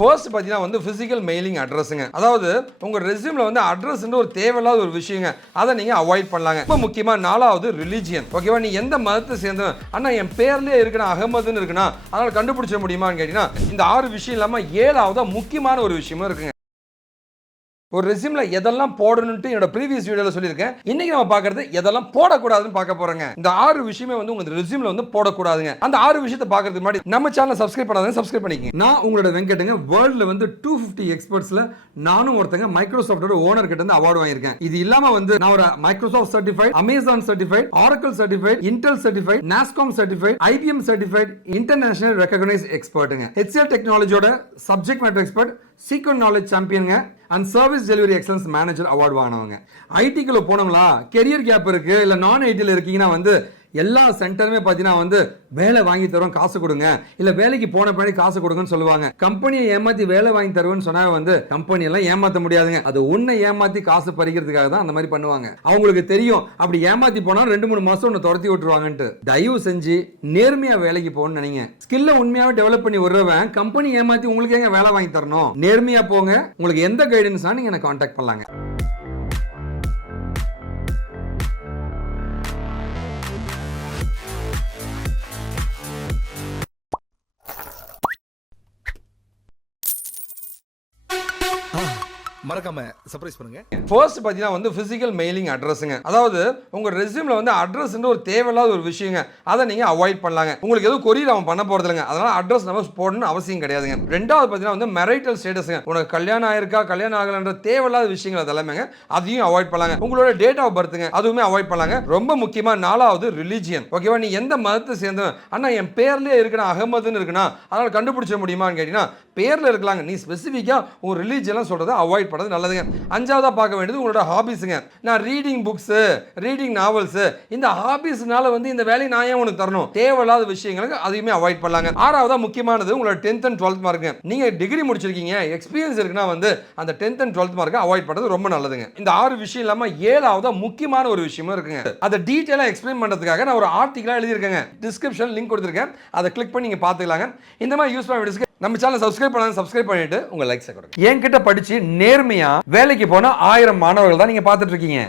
First பார்த்தீங்கன்னா வந்து physical mailing அட்ரஸுங்க. அதாவது உங்கள் ரெஸ்யூமில் வந்து அட்ரஸ்ன்ற ஒரு தேவையில்லாத ஒரு விஷயங்க, அதை நீங்கள் அவாய்ட் பண்ணலாங்க. ரொம்ப முக்கியமாக 4வது ரிலிஜியன். ஓகேவா, நீ எந்த மதத்தை சேர்ந்தவன், ஆனால் என் பேர்லேயே இருக்குன்னா அகமதுன்னு இருக்குன்னா அதனால் கண்டுபிடிச்ச முடியுமான்னு கேட்டிங்கன்னா இந்த 6 விஷயம் இல்லாமல் 7வது முக்கியமான ஒரு விஷயமும் இருக்குங்க. ஒரு ரெஸ்யூம்ல எதெல்லாம் போடணும்னு என்னோட ப்ரீவியஸ் வீடியோல சொல்லியிருக்கேன். இன்னைக்கு நம்ம பார்க்கறது எதெல்லாம் போடக்கூடாதுன்னு பார்க்க போறோங்க. இந்த 6 விஷயமே வந்து உங்க ரெஸ்யூம்ல வந்து போடக்கூடாதுங்க. அந்த 6 விஷயத்தை பார்க்கறதுக்கு முன்னாடி நம்ம சேனலை சப்ஸ்கிரைப் பண்ணாதவங்க சப்ஸ்கிரைப் பண்ணிக்கங்க. நான் உங்களோட வெங்கட்டுங்க. வேர்ல்ட்ல வந்து 250 எக்ஸ்பர்ட்ஸ்ல நானும் ஒருத்தங்க மைக்ரோசாஃப்டோட ஓனர் கிட்ட இருந்து அவார்டு வாங்கியிருக்கேன். இது இல்லாம வந்து நான் ஒரு Microsoft certified, Amazon certified, Oracle certified, Intel certified, NASSCOM certified, IBM certified, international recognise எக்ஸ்பர்ட்டுங்க. ஹெச்ஆர் டெக்னாலஜியோட சப்ஜெக்ட் மேட்டர் எக்ஸ்பர்ட், சீக்வென்ட் நாலேஜ் சாம்பியனுங்க and service delivery excellence manager award வாங்கினவங்க. ஐடிக்குள்ள போனவங்களா, கெரியர் கேப் இருக்கு, இல்லை நான் ஐடியில் இருக்கீங்கன்னா வந்து எல்லா சென்டருமே பார்த்தீங்கன்னா வந்து வேலை வாங்கி தருவோம், காசு கொடுங்க, இல்லை வேலைக்கு போன பின்னாடி காசு கொடுங்கன்னு சொல்லுவாங்க. கம்பெனியை ஏமாற்றி வேலை வாங்கி தருவேன்னு சொன்னா வந்து கம்பெனி எல்லாம் ஏமாற்ற முடியாதுங்க. அது ஒன்றை ஏமாற்றி காசு பறிக்கிறதுக்காக தான் அந்த மாதிரி பண்ணுவாங்க. அவங்களுக்கு தெரியும் அப்படி ஏமாற்றி போனா 2-3 மாசம் ஒன்று துரத்தி விட்டுருவாங்கன்ட்டு. தயவு செஞ்சு நேர்மையா வேலைக்கு போகணும்னு நினைங்க. ஸ்கில்ல உண்மையாவே டெவலப் பண்ணி விடுறவன் கம்பெனி ஏமாற்றி உங்களுக்கு ஏங்க வேலை வாங்கி தரணும்? நேர்மையா போங்க. உங்களுக்கு எந்த கைடன்ஸ்னா நீங்க என்ன கான்டாக்ட் பண்ணலாங்க. மறக்காம சர்ப்ரைஸ் பண்ணுங்க. ஃபர்ஸ்ட் பார்த்தீங்கன்னா வந்து ஃபிசிக்கல் மெயிலிங் அட்ரஸுங்க. அதாவது உங்க ரெஸ்யூம்ல வந்து அட்ரஸ்ன்ற ஒரு தேவையில்லாத ஒரு விஷயங்க, அதை நீங்க அவாய்ட் பண்ணலாங்க. உங்களுக்கு எதுவும் கொரியர் அவன் பண்ண போறது இல்லைங்க, அதனால அட்ரஸ் நம்ம போடணும்னு அவசியம் கிடையாதுங்க. ரெண்டாவது பார்த்தீங்கன்னா வந்து மெரைட்டல் ஸ்டேட்டஸுங்க. உனக்கு கல்யாணம் ஆயிருக்கா கல்யாணம் ஆகலன்ற தேவையில்லாத விஷயங்கள் அதெல்லாமேங்க, அதையும் அவாய்ட் பண்ணலாங்க. உங்களோட டேட் ஆஃப் பர்த்துங்க, அதுவுமே அவாய்ட் பண்ணலாங்க. ரொம்ப முக்கியமா 4வது ரிலிஜியன். ஓகேவா, நீ எந்த மதத்தை சேர்ந்தவன், ஆனால் என் பேர்லேயே இருக்குன்னா அகமதுன்னு இருக்குன்னா அதனால் கண்டுபிடிச்ச முடியுமான்னு கேட்டிங்கன்னா பேர்ல இருக்கலாங்க. நீ ஸ்பெசிஃபிக்கா உங்க ரிலீஜியன் சொல்றதை அவாய்ட் பண்ணது நல்லதுங்க. 5வதா பார்க்க வேண்டியது உங்களோட ஹாபிஸுங்க. நான் ரீடிங் புக்ஸ், ரீடிங் நாவல்ஸ், இந்த ஹாபிஸ்னால வந்து இந்த வேலையை நான் ஏன் உனக்கு தரணும்? தேவையில்லாத விஷயங்களுக்கு அதையுமே அவாய்ட் பண்ணலாங்க. 6வதா முக்கியமானது உங்களோட 10th and 12th மார்க்குங்க. நீங்க டிகிரி முடிச்சிருக்கீங்க, எக்ஸ்பீரியன்ஸ் இருக்குன்னா வந்து அந்த 10th and 12th மார்க்கை அவாய்ட் பண்றது ரொம்ப நல்லதுங்க. இந்த 6 விஷயம் இல்லாம 7வதா முக்கியமான ஒரு விஷயமும் இருக்குங்க. அதை டீடைலா எக்ஸ்பிளைன் பண்றதுக்காக நான் ஒரு ஆர்டிகலா எழுதியிருக்கேங்க. டிஸ்கிரிப்ஷன் லிங்க் கொடுத்திருக்கேன், அதை கிளிக் பண்ணி நீங்க பாத்துக்கலாங்க. இந்த மாதிரி யூஸ்ஃபுல்லான வீடியோஸ்க்கு நம்ம சேனலை சப்ஸ்கிரைப் பண்ணாங்க சப்ஸ்கிரைப் பண்ணிட்டு உங்க லைக்ஸை கொடுங்க. என்கிட்ட படிச்சு நேர்மையா வேலைக்கு போன 1000 மாணவர்கள் தான் நீங்க பார்த்துட்டு இருக்கீங்க.